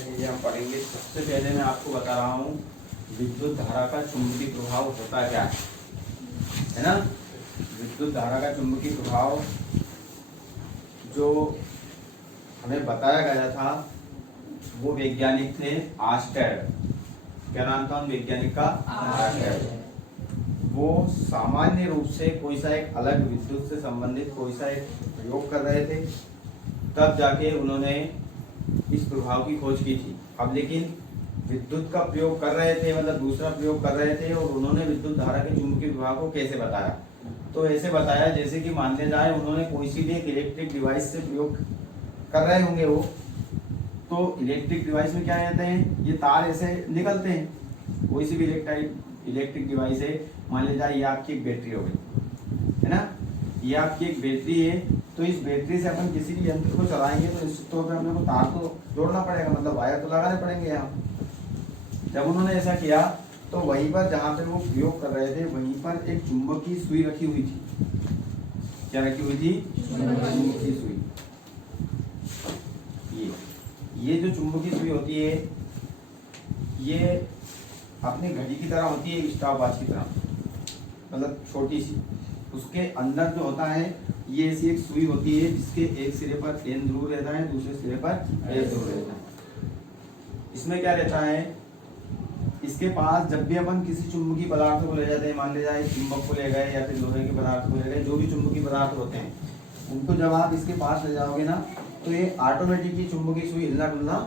चीजें हम पढ़ेंगे। सबसे पहले मैं आपको बता रहा हूँ विद्युत धारा का चुंबकीय प्रभाव होता क्या है ना। विद्युत धारा का चुंबकीय प्रभाव जो हमें बताया गया था वो वैज्ञानिक थे आर्स्टेड। क्या नाम था उन वैज्ञानिक का? आर्स्टेड। वो सामान्य रूप से कोई सा एक अलग विद्युत से संबंधित कोई सा एक प्रयोग कर रहे थे, तब जाके उन्होंने इस प्रभाव की खोज की थी। अब लेकिन विद्युत का प्रयोग कर रहे थे, मतलब दूसरा प्रयोग कर रहे थे, और उन्होंने विद्युत धारा के चुंबकीय प्रभाव को कैसे बताया? तो ऐसे बताया जैसे कि मान लिया जाए उन्होंने कोई सी भी एक इलेक्ट्रिक डिवाइस से प्रयोग कर रहे होंगे वो, तो इलेक्ट्रिक डिवाइस में क्या रहते हैं, ये तार ऐसे निकलते हैं। कोई सी भी इलेक्ट्रिक डिवाइस है, मान लीजिए जाए ये आपकी एक बैटरी हो गई है ना, ये आपकी एक बैटरी है। तो इस बैटरी से अपन किसी भी यंत्र को चलाएंगे तो निश्चित तौर पर अपने को तार तो जोड़ना पड़ेगा, मतलब वायर तो लगाने पड़ेंगे यहाँ। जब उन्होंने ऐसा किया तो वहीं पर जहाँ पे वो प्रयोग कर रहे थे वहीं पर एक चुंबकीय सुई रखी हुई थी। क्या रखी हुई थी? चुंबकीय सुई। ये जो चुंबकीय सुई होती है ये अपनी घड़ी की तरह होती है, स्टॉप वॉच की तरह, मतलब छोटी सी। उसके अंदर जो होता है ये ऐसी एक सुई होती है जिसके एक सिरे पर N ध्रुव रहता है, दूसरे सिरे पर S ध्रुव रहता है। इसमें क्या रहता है, इसके पास जब भी अपन किसी चुंबकीय पदार्थ को ले जाते हैं, मान लीजिए चुंबक को ले गए या फिर लोहे के पदार्थ को ले गए, जो भी चुंबकीय पदार्थ होते हैं उनको जब आप इसके पास ले जाओगे ना तो ये ऑटोमेटिकली चुंबकीय सुई हिलना डुलना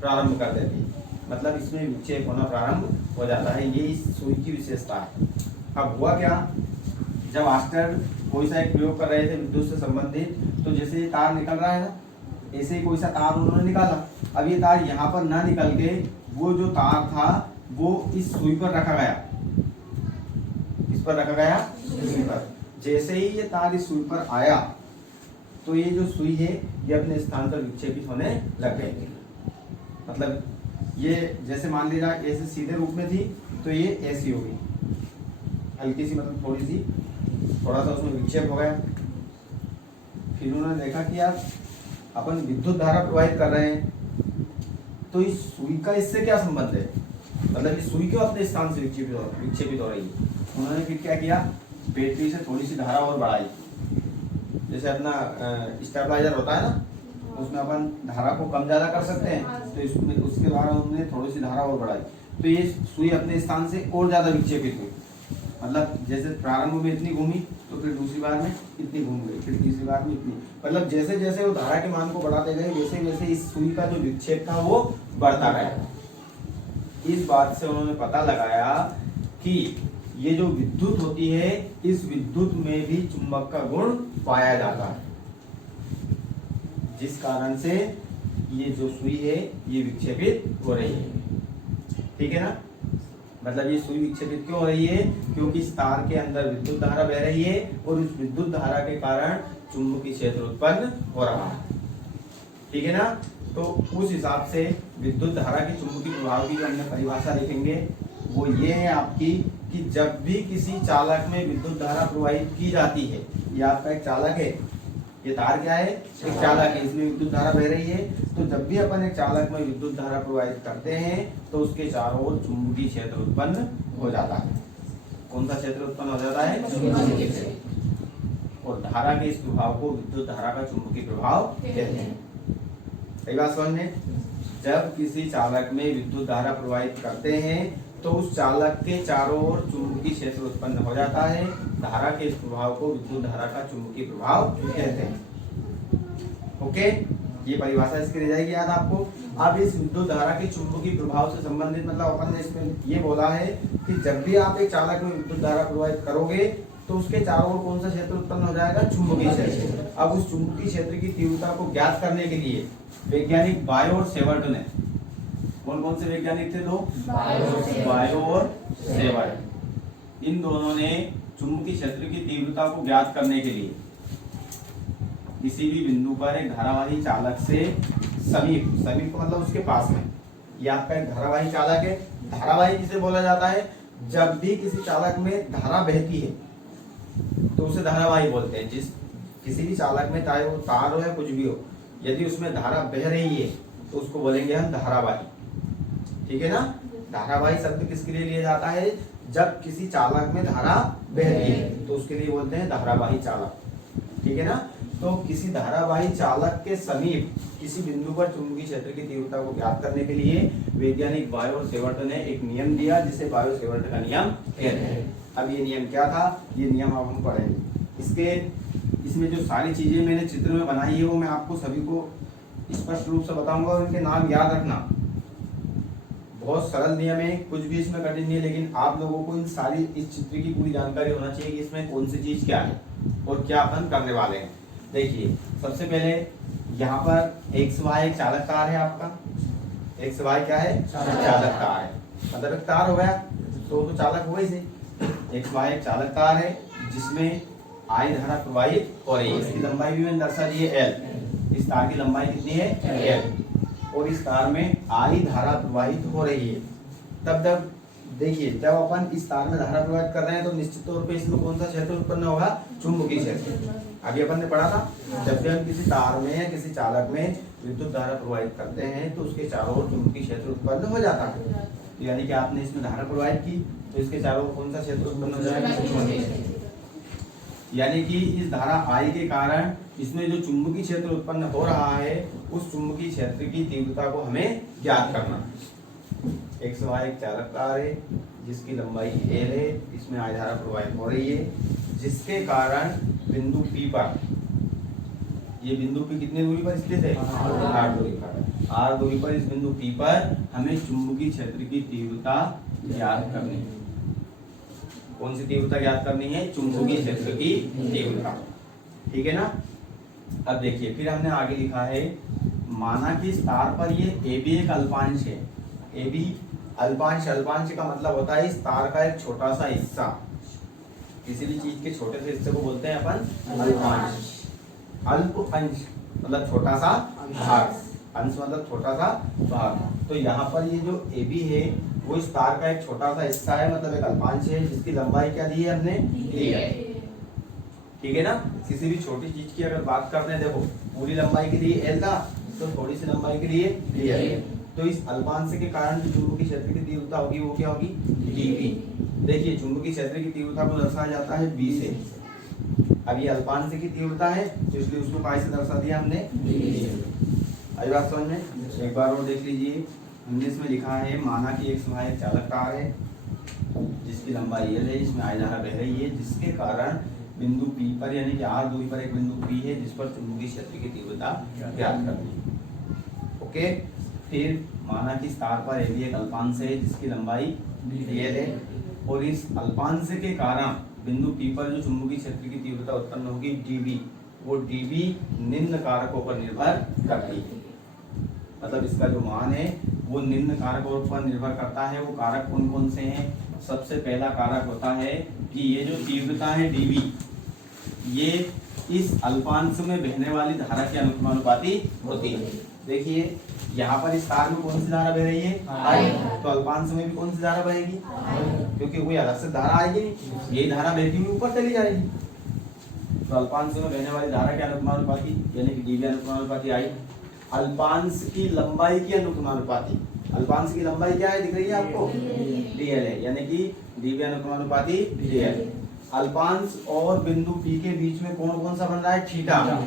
प्रारंभ कर देती है, मतलब इसमें विक्षेप होना प्रारंभ हो जाता है। ये इस सुई की विशेषता है। अब हुआ क्या, जब आर्स्टेड कोई सा एक प्रयोग कर रहे थे विद्युत से संबंधित, तो जैसे ये तार निकल रहा है ना, ऐसे ही कोई सा तार उन्होंने निकाला। अब ये तार यहाँ पर ना निकल के वो जो तार था वो इस सुई पर रखा गया। किस पर रखा गया? सुई पर। जैसे ही ये तार इस सुई पर आया तो ये जो सुई है ये अपने स्थान पर विक्षेपित होने लग गई। मतलब ये जैसे मान लीजिए ऐसे सीधे रूप में थी तो ये ऐसी हो गई, हल्की सी, मतलब थोड़ा सा उसमें विक्षेप हो गया। फिर उन्होंने देखा कि यार अपन विद्युत धारा प्रवाहित कर रहे हैं तो इस सुई का इससे क्या संबंध है, मतलब इस सुई क्यों अपने स्थान से विक्षेपित हो रही है। उन्होंने फिर क्या किया, बैटरी से थोड़ी सी धारा और बढ़ाई। जैसे अपना स्टेबलाइजर होता है ना, उसमें अपन धारा को कम ज्यादा कर सकते हैं, तो इसमें उसके द्वारा उन्होंने थोड़ी सी धारा और बढ़ाई तो ये सुई अपने स्थान से और ज्यादा विक्षेपित हुई। मतलब जैसे प्रारंभ में इतनी घूमी तो फिर दूसरी बार में इतनी घूम गई, फिर तीसरी बार में इतनी, मतलब जैसे जैसे वो धारा के मान को बढ़ाते गए वैसे वैसे इस सुई का जो विक्षेप था वो बढ़ता गया। इस बात से उन्होंने पता लगाया कि ये जो विद्युत होती है इस विद्युत में भी चुंबक का गुण पाया जाता है, जिस कारण से ये जो सुई है ये विक्षेपित हो रही है। ठीक है ना, मतलब ये सुई विक्षेपित क्यों हो रही है, क्योंकि इस तार के अंदर विद्युत धारा बह रही है और इस विद्युत धारा के कारण चुंबकीय क्षेत्र उत्पन्न हो रहा है। ठीक है ना, तो उस हिसाब से विद्युत धारा की चुंबकीय प्रभाव की जो हमने परिभाषा लिखेंगे वो ये है आपकी कि जब भी किसी चालक में विद्युत धारा प्रवाहित की जाती है, ये आपका एक चालक है, ये तार क्या है, एक चालक है, इसमें विद्युत धारा बह रही है। तो जब भी अपन एक चालक में विद्युत धारा प्रवाहित करते हैं तो उसके चारों ओर चुंबकीय क्षेत्र उत्पन्न हो जाता है। कौन सा क्षेत्र उत्पन्न हो जाता है? चुंबकीय क्षेत्र। और धारा के इस प्रभाव को विद्युत धारा का चुंबकीय प्रभाव कहते हैं। सही बात समझ में? जब किसी चालक में विद्युत धारा प्रवाहित करते हैं तो उस चालक के चारों ओर चुंबकीय क्षेत्र उत्पन्न हो जाता है। धारा के इस प्रभाव को विद्युत धारा का चुंबकीय प्रभाव कहते हैं। ओके, ये परिभाषा इसकी रह जाएगी याद आपको। अब इस विद्युत धारा के चुंबकीय प्रभाव से संबंधित, मतलब अपन ने इसमें ये बोला है कि जब भी आप एक चालक में विद्युत धारा प्रवाहित करोगे तो उसके चारों ओर कौन सा क्षेत्र उत्पन्न हो जाएगा? चुंबकीय क्षेत्र। अब उस चुंबकीय क्षेत्र की तीव्रता को ज्ञात करने के लिए वैज्ञानिक बायो और सेवर्ट ने, कौन कौन से वैज्ञानिक थे? दो, बायो और सेवर्ट। इन दोनों ने चुंबकीय क्षेत्र की तीव्रता को ज्ञात करने के लिए किसी भी बिंदु पर एक धारावाही चालक से समीप को मतलब उसके पास में, ये आपका एक धारावाही चालक है। धारावाही किसे बोला जाता है? जब भी किसी चालक में धारा बहती है तो उसे धारावाही बोलते हैं। किसी भी चालक में, चाहे वो तार हो या कुछ भी हो, यदि उसमें धारा बह रही है तो उसको बोलेंगे हम धारावाही। ठीक है ना। धारावाही शब्द किसके लिए लिया जाता है? जब किसी चालक में धारा बह रही है तो उसके लिए बोलते हैं धारावाही चालक। ठीक है ना। तो किसी धारावाही चालक के समीप किसी बिंदु पर चुंबकीय क्षेत्र की तीव्रता को ज्ञात करने के लिए वैज्ञानिक बायो-सेवर्ट ने एक नियम दिया जिसे बायो-सेवर्ट का नियम कहते हैं। अब ये नियम क्या था, ये नियम अब हम पढ़ेंगे। इसमें जो सारी चीजें मैंने चित्र में बनाई है वो मैं आपको सभी को स्पष्ट रूप से बताऊंगा और इनके नाम याद रखना। बहुत सरल नियम है, कुछ भी इसमें कठिन नहीं है, लेकिन आप लोगों को इस चित्र की पूरी जानकारी होना चाहिए कि इसमें कौन सी चीज क्या है और क्या अपन करने वाले हैं। देखिए सबसे पहले यहाँ पर XY एक चालक तार है आपका। XY क्या है? चालक तार है, मतलब एक तार हो गया तो चालक हुआ इसे। XY एक चालक तार है जिसमें I धारा प्रवाहित हो रही है। इसकी लंबाई भी मैंने दर्शा दी है L। इस तार की लंबाई कितनी है? L। और इस तार में I धारा प्रवाहित हो रही है। तब देखिए जब अपन इस तार में धारा प्रवाहित कर रहे हैं तो निश्चित तौर पे इसमें कौन सा क्षेत्र उत्पन्न होगा? चुंबकीय क्षेत्र। अभी अपन ने पढ़ा था जब भी हम किसी तार में या किसी चालक में विद्युत धारा प्रवाहित करते हैं तो उसके चारों ओर चुंबकीय क्षेत्र उत्पन्न हो जाता है। यानी कि आपने इसमें धारा प्रवाहित की तो इसके चारों ओर कौन सा क्षेत्र उत्पन्न हो जाएगा? यानी कि इस धारा I के कारण इसमें जो चुंबकीय क्षेत्र उत्पन्न हो रहा है उस चुंबकीय क्षेत्र की तीव्रता को हमें ज्ञात करना। XY एक चालक तार है जिसकी लंबाई L है, इसमें I धारा प्रवाहित हो रही है जिसके कारण बिंदु P पर, ये बिंदु P कितनी दूरी पर स्थित है? R दूरी पर। R दूरी पर इस बिंदु P पर हमें चुंबकीय क्षेत्र की तीव्रता ज्ञात करनी है। कौन सी तीव्रता ज्ञात करनी है? चुंबकीय क्षेत्र की तीव्रता। ठीक है ना। अब देखिए फिर हमने आगे लिखा है, माना कि इस तार पर ये AB एक अल्पांश है। AB अल्पांश, अल्पांश का मतलब होता है इस तार का एक छोटा सा हिस्सा। किसी भी चीज के छोटे से हिस्से को बोलते हैं अपन अल्पांश। अल्प अंश मतलब छोटा सा भाग, अंश मतलब छोटा सा भाग। तो यहाँ पर ये जो AB है वो इस तार का एक छोटा सा हिस्सा है, मतलब एक अल्पांश है जिसकी लंबाई क्या दी है हमने? दी है। ठीक है ना। किसी भी छोटी चीज की अगर बात करते हैं, देखो पूरी लंबाई के लिए L था तो थोड़ी सी लंबाई के लिए D है। तो इस अल्पांश के कारण जो चुंबकीय क्षेत्र की तीव्रता होगी वो क्या होगी? dV। देखिए चुंबकीय क्षेत्र की तीव्रता को दर्शाया जाता है B से। अब ये अल्पांश की तीव्रता है तो इसलिए उसको काय से दर्शा दिया हमने? dV। आई बात समझ में? एक बार और देख लीजिए, हमने इसमें लिखा है माना कि XY एक चालक तार है जिसकी लंबाई L है, इसमें I धारा बह रही है जिसके कारण बिंदु P पर यानी कि R दूरी पर एक बिंदु P है जिस पर चुंबकीय क्षेत्र की तीव्रता ज्ञात करनी है। ओके। फिर माना कि इस तार पर AB एक अल्पांश है जिसकी लंबाई L है और इस अल्पांश के कारण बिंदु P पर जो चुंबकीय क्षेत्र की तीव्रता उत्पन्न होगी dV, वो dV निम्न कारकों पर निर्भर करती है। मतलब इसका जो मान है वो निम्न कारकों पर निर्भर करता है। वो कारक कौन कौन से हैं? सबसे पहला कारक होता है कि ये जो तीव्रता है dV, ये इस अल्पांश में बहने वाली धारा के अनुपाती होती है। देखिए यहाँ पर इस तार में कौन सी धारा बह रही है? I। तो अल्पांश में भी कौन सी धारा बहेगी? क्योंकि कोई अलग से धारा आएगी नहीं, यही धारा बहती हुई ऊपर चली जाएगी। तो अल्पांश में बहने वाली धारा के अनुपाती यानी कि dV अनुपाती I। अल्पांश की लंबाई की अनुपाती, अल्पांश की लंबाई क्या है दिख रही है आपको? dl है, यानी कि dV अनुपाती dl। अल्पांश और बिंदु P के बीच में कौन कौन सा बन रहा है? थीटा।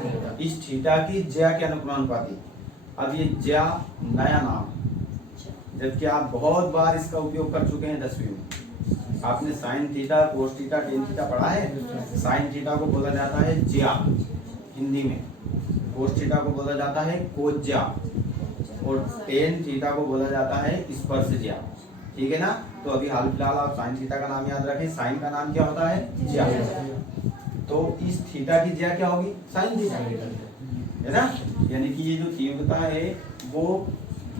इस थीटा की ज्या के अनुपाती। अब ये ज्या नया नाम, जबकि आप बहुत बार इसका उपयोग कर चुके हैं 10वीं में। आपने sine theta, cos theta, tan theta पढ़ा है। साइन थीटा को बोला जाता है ज्या हिंदी में, कोस थीटा को बोला जाता है कोज्या और टेन थीटा को बोला जाता है स्पर्श ज्या। ठीक है ना। तो अभी हाल फिलहाल आप साइन थीटा का नाम याद रखें, साइन का नाम क्या होता है? ज्या। तो इस थीटा की ज्या क्या होगी? साइन थीटा, है ना। यानी कि ये जो तीव्रता है वो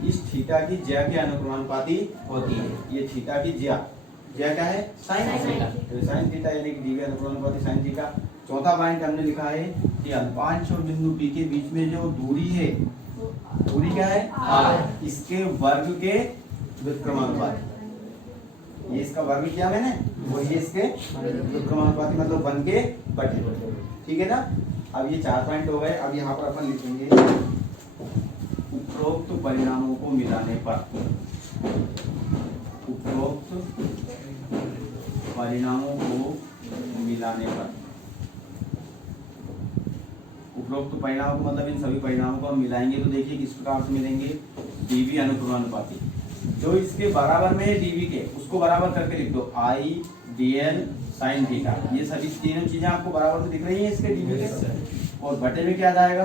इस थीटा की ज्या के अनुक्रमानुपाती होती है। ये थीटा की ज्या, ज्या क्या है? Sine theta. तो साइन थीटा यानी कि dV अनुक्रमानुपाती साइन थीटा। चौथा पॉइंट हमने लिखा है कि अल्पांश और बिंदु P के बीच में जो दूरी है, दूरी क्या है? R। इसके वर्ग के व्युत्क्रमानुपाती। ये इसका वर्ग किया मैंने, वो ये इसके व्युत्क्रमानुपाती मतलब 1 के बटे। ठीक है ना। अब ये 4 पॉइंट हो गए। अब यहाँ पर अपन लिखेंगे उपरोक्त परिणामों को मिलाने पर, उपरोक्त परिणामों को मिलाने पर, उपरोक्त परिणामों को मतलब इन सभी परिणामों को हम मिलाएंगे तो देखिए किस प्रकार से मिलेंगे। डीवी अनुक्रमानुपाती जो इसके बराबर में है डीवी के, उसको बराबर करके लिख दो आई डी एल साइन थीटा। ये सभी तीनों चीजें आपको बराबर में दिख रही हैं इसके डीवी के, और बटे में क्या जाएगा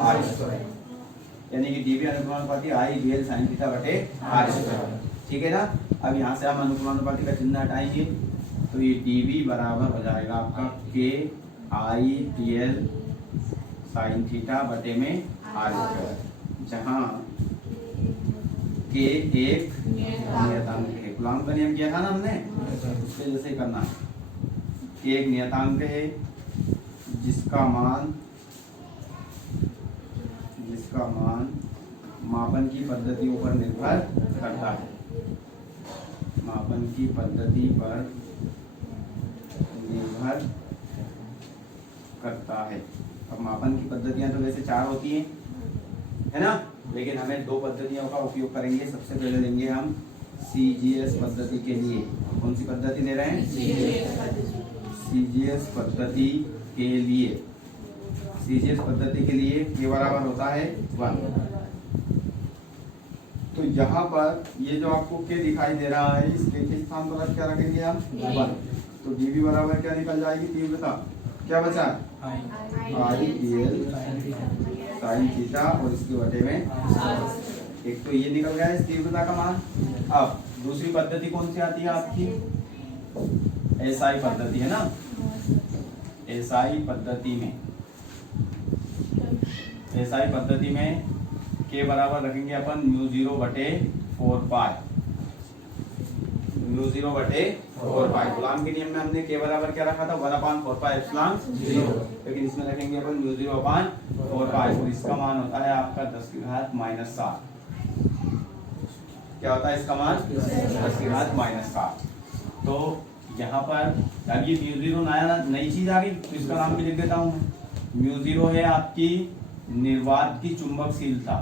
आर स्क्वायर, यानी कि डीवी अनुक्रमानुपाती I D L sine theta बटे आर स्क्वायर। ठीक है ना। अब यहाँ से हम अनुक्रमानुपाती का चिन्ह हटाएंगे तो ये डीवी बराबर हो जाएगा आपका के आई डी एल साइन थीटा बटे में आर स्क्वायर, जहाँ के एक नियतांक है। कूलॉम का नियम किया था ना हमने, उसके जैसे करना है। के एक नियतांक है जिसका मान मापन की पद्धतियों पर निर्भर करता है, मापन की पद्धति पर निर्भर करता है। अब मापन की पद्धतियां तो वैसे 4 होती हैं, है ना, लेकिन हमें 2 पद्धतियों का उपयोग करेंगे। सबसे पहले लेंगे हम सीजीएस पद्धति के लिए। कौन सी पद्धति ले रहे हैं? सीजीएस पद्धति के लिए। सीजीएस पद्धति के लिए के बराबर होता है 1। तो यहाँ पर ये जो आपको के दिखाई दे रहा है, इस के स्थान पर क्या रखेंगे हम 1। तो डीवी बराबर क्या निकल जाएगी? तीव्रता क्या बचा? आई डी एल साइन थीटा और इसके बटे में एक तो ये निकल गया इस तीव्रता का मान। अब दूसरी पद्धति कौन सी आती है आपकी? एसआई पद्धति, है ना। एसआई पद्धति में के बराबर रखेंगे अपन म्यू 0 बटे 4 पाई। म्यू 0 बटे 4 पाई। कूलॉम के नियम में हमने के बराबर क्या रखा था? 1/4 पाई एप्सिलॉन 0, लेकिन इसमें रखेंगे अपन म्यू 0/4 पाई और इसका मान होता है आपका 10⁻⁻⁷। क्या होता है इसका मान? 10⁻⁻⁷। तो यहाँ पर अब ये म्यू 0 नई चीज आ गई, तो इसका नाम भी लिख देता हूँ। म्यू 0 है आपकी निर्वात की चुंबकशीलता,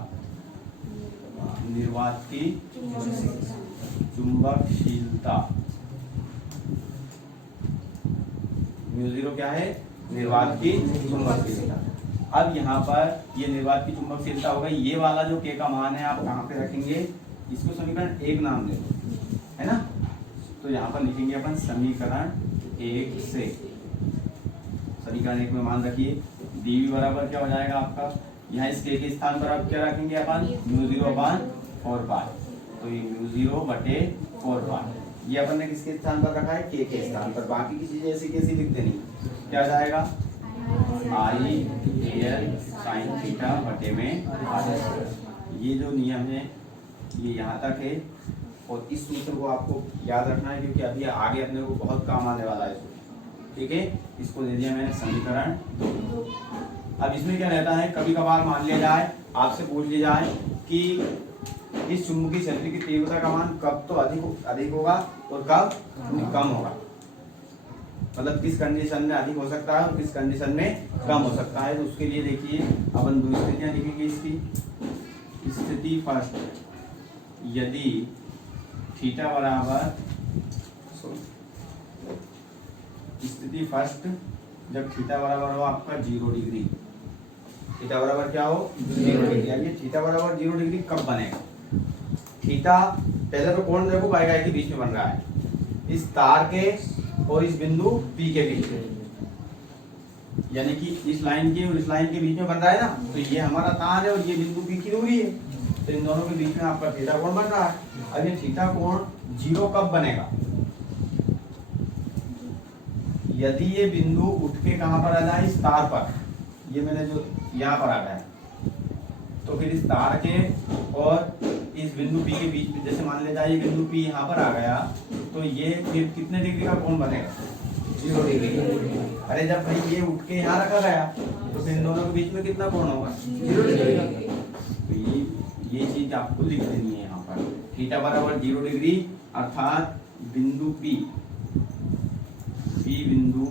निर्वात की चुंबकशीलता। म्यू 0 क्या है? निर्वात की चुंबकशीलता। अब यहाँ पर ये निर्वात की चुंबकशीलता हो गई। ये वाला जो के का मान है आप कहाँ पे रखेंगे? इसको समीकरण 1 नाम दे दो, है ना। तो यहाँ पर लिखेंगे अपन समीकरण 1 से। समीकरण 1 में मान रखिए डीवी बराबर क्या हो जाएगा आपका? यहाँ इस के स्थान पर आप क्या रखेंगे अपन? म्यू 0/4 पाई। तो ये म्यू 0 बटे 4 पाई। ये अपन ने किसके स्थान पर रखा है? के स्थान पर। बाकी की चीजें ऐसी कैसी लिख देनी। क्या आ जाएगा? आई डी एल साइन थीटा बटे में आर। ये जो नियम है ये यहाँ तक है, और इस सूत्र को आपको याद रखना है क्योंकि अभी आगे अपने को बहुत काम आने वाला है। ठीक है, इसको दे दिया मैंने समीकरण 2। अब इसमें क्या रहता है, कभी कभार मान लिया जाए, आपसे पूछ लिया जाए कि इस चुंबकीय क्षेत्र की तीव्रता का मान कब तो अधिक होगा और कब कम होगा। मतलब किस कंडीशन में अधिक हो सकता है और किस कंडीशन में कम हो सकता है। तो उसके लिए देखिए अपन 2 स्थितियां लिखेंगे इसकी। स्थिति फर्स्ट, यदि थीटा बराबर, स्थिति फर्स्ट जब थीटा बराबर हो आपका 0 डिग्री। थीटा बराबर क्या हो? 0 डिग्री। ये थीटा बराबर 0 डिग्री कब बनेगा? थीटा पहले तो कोण देखो पाएगा के बीच में बन रहा है, इस तार के और इस बिंदु P के बीच में, यानी कि इस लाइन के और इस लाइन के बीच में बन रहा है ना। तो ये हमारा तार है और ये बिंदु P की दूरी है, तो इन दोनों के बीच में आपका थीटा कोण बन रहा है। अब ये थीटा कोण 0 कब बनेगा? यदि ये बिंदु उठ के कहां पर आ जाए? इस तार पर। ये मैंने जो यहाँ पर आ गया, तो फिर इस तार के और इस बिंदु P के बीच में, जैसे मान ले जाए ये बिंदु P यहाँ पर आ गया, तो ये फिर कितने डिग्री का कोण बनेगा? 0 डिग्री। अरे जब भाई ये उठ के यहाँ रखा गया तो फिर इन दोनों के बीच में कितना कोण होगा? 0 डिग्री। तो ये चीज आपको लिख देनी है यहाँ पर। थीटा बराबर 0 डिग्री अर्थात बिंदु P बिंदु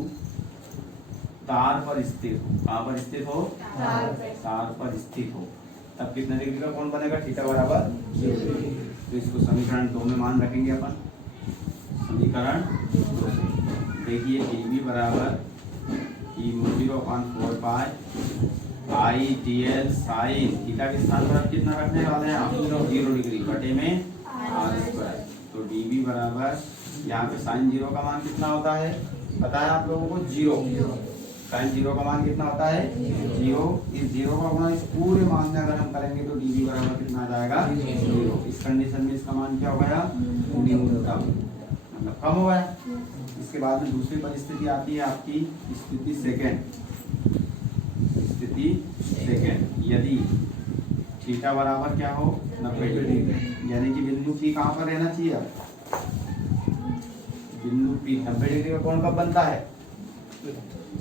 तार पर स्थित हो। कहाँ पर स्थित हो? तार पर स्थित हो। तब कितने डिग्री का कोण बनेगा? थीटा बराबर 0 डिग्री। तो इसको समीकरण 2 में मान रखेंगे अपन। समीकरण 2 से देखिए dv बराबर E0/4 pi I D L sine theta के स्थान पर आप कितना रखने वाले हैं? आप 0 डिग्री बटे में r²। तो dv बराबर यहाँ पे साइन 0 का मान कितना होता है पता है आप लोगों को? 0। साइन 0 का मान कितना होता है? 0। इस 0 का गुणा इस पूरे मान में अगर हम करेंगे तो dv बराबर कितना आ जाएगा? 0। इस कंडीशन में इसका मान क्या हो गया? न्यूनतम, मतलब कम हो गया। इसके बाद में दूसरी परिस्थिति आती है आपकी स्थिति सेकेंड। यदि थीटा बराबर क्या हो? 90 डिग्री, यानी कि बिंदु P कहाँ पर रहना चाहिए? अब बिंदु P 90 डिग्री का कोण कब बनता है?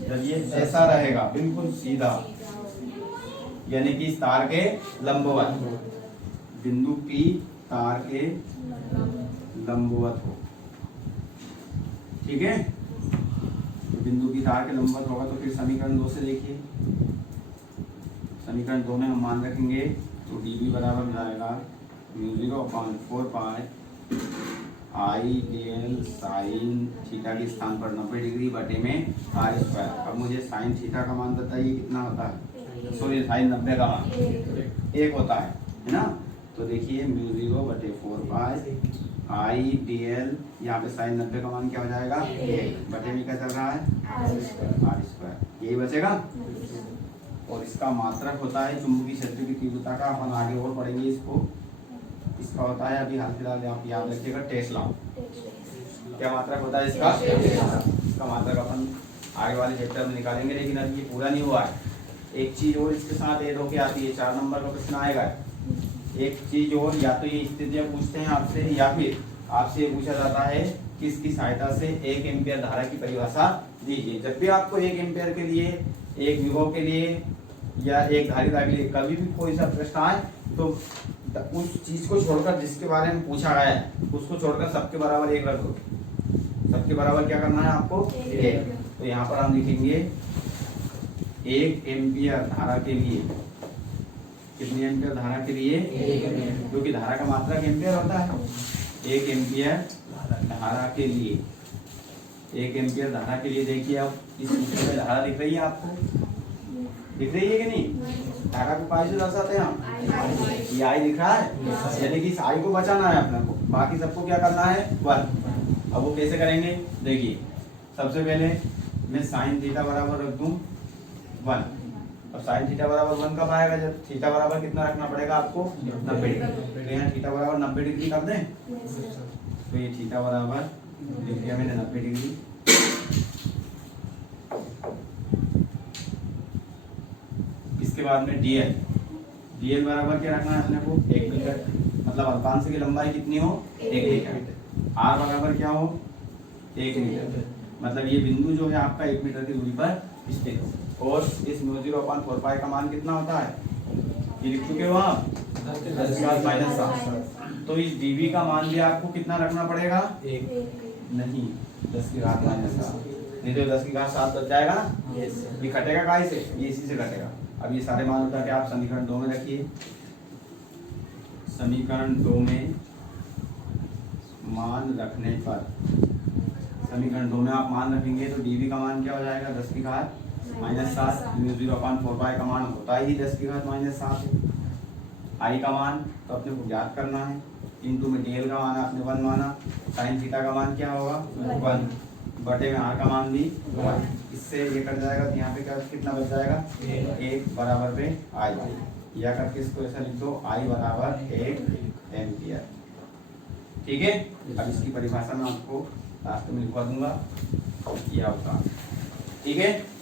जब ये ऐसा रहेगा बिल्कुल सीधा, यानी कि इस तार के लंबवत। बिंदु P तार के लंबवत हो, ठीक है। तो बिंदु P तार के लंबवत होगा तो फिर समीकरण 2 से देखिए। समीकरण 2 में हम मान रखेंगे तो dv बराबर जाएगा 0/4 pi I D L sine theta के स्थान पर 90 डिग्री बटे में r²। अब मुझे साइन थीटा का मान बताइए कितना होता है? सॉरी, साइन 90 का मान 1 होता है ना। तो देखिए 0/4 पाई आई डी एल, यहाँ पे साइन 90 का मान क्या हो जाएगा? 1 बटे में क्या चल रहा है? r²। यही बचेगा। और इसका मात्रक होता है चुंबकीय क्षेत्र की तीव्रता का। अपन आगे और पढ़ेंगे इसको। इसका होता है अभी हाल फिलहाल आप याद रखिएगा टेस्ला। क्या मात्रक होता है इसका? इसका मात्रक अपन आगे वाले चैप्टर में निकालेंगे, लेकिन अभी ये पूरा नहीं हुआ है। एक चीज और इसके साथ ऐड होके आती है, 4 नंबर का प्रश्न आएगा। एक चीज और, या तो ये स्थितियां पूछते हैं आपसे, या फिर आपसे ये पूछा जाता है कि इसकी सहायता से 1 एम्पियर धारा की परिभाषा दीजिए। जब भी आपको 1 एम्पियर के लिए, एक विभव के लिए या एक धारिता के लिए कभी भी कोई सा प्रश्न आए तो उस चीज को छोड़कर, जिसके बारे में पूछा गया है उसको छोड़कर सबके बराबर 1 रख दो। सबके बराबर क्या करना है आपको? 1। तो यहाँ पर हम लिखेंगे 1 एम्पियर धारा के लिए। कितनी एम्पियर धारा के लिए? 1, क्योंकि धारा का मात्रक एम्पियर होता है। 1 एम्पियर धारा के लिए, 1 एम्पियर धारा के लिए देखिए अब इस सूत्र में धारा दिख रही है आपको? दिख रही है कि नहीं? धारा को पाई से दर्शाते हैं हम, ये आई दिख रहा है, यानी कि इस आई को बचाना है अपने को, बाकी सबको क्या करना है? 1। अब वो कैसे करेंगे? देखिए सबसे पहले मैं साइन थीटा बराबर रख दूं 1। अब साइन थीटा बराबर 1 कब आएगा? जब थीटा बराबर कितना रखना पड़ेगा आपको? 90 डिग्री। तो यहाँ थीटा बराबर 90 डिग्री कर दें। तो ये थीटा बराबर लिख दिया मैंने 90 डिग्री। इसके बाद में dl बराबर क्या रखना है अपने को? 1 मीटर, मतलब अल्पांश की लंबाई कितनी हो? 1 मीटर। r बराबर क्या हो? 1 मीटर, मतलब ये बिंदु जो है आपका 1 मीटर की दूरी पर स्थित हो। और इस 0/4 पाई का मान कितना होता है? ये लिख चुके हो आप, 10⁻⁷। तो इस dv का मान भी आपको कितना रखना पड़ेगा? 1 नहीं, 10⁻⁷। नहीं तो 10⁻7 बच जाएगा ना। ये कटेगा कहाँ से? ये इसी से कटेगा। अब ये सारे मान उठा के आप समीकरण 2 में रखिए। समीकरण 2 में मान रखने पर, समीकरण 2 में आप मान रखेंगे तो dv का मान क्या हो जाएगा? 10⁻⁷। 0/4 पाई का मान होता ही 10⁻⁷ है। आई का मान तो अपने को ज्ञात करना है, इंटू में dl का मान आपने 1 माना, साइन थीटा का मान क्या होगा? 1 बटे में r का मान भी 1। इससे ये कट जाएगा तो यहाँ पे क्या कितना बच जाएगा? 1 बराबर पे आई, या करके इसको ऐसा लिख दो I बराबर 1 एम्पियर। ठीक है। अब इसकी परिभाषा मैं आपको लास्ट में लिखवा दूंगा, यह होगा। ठीक है।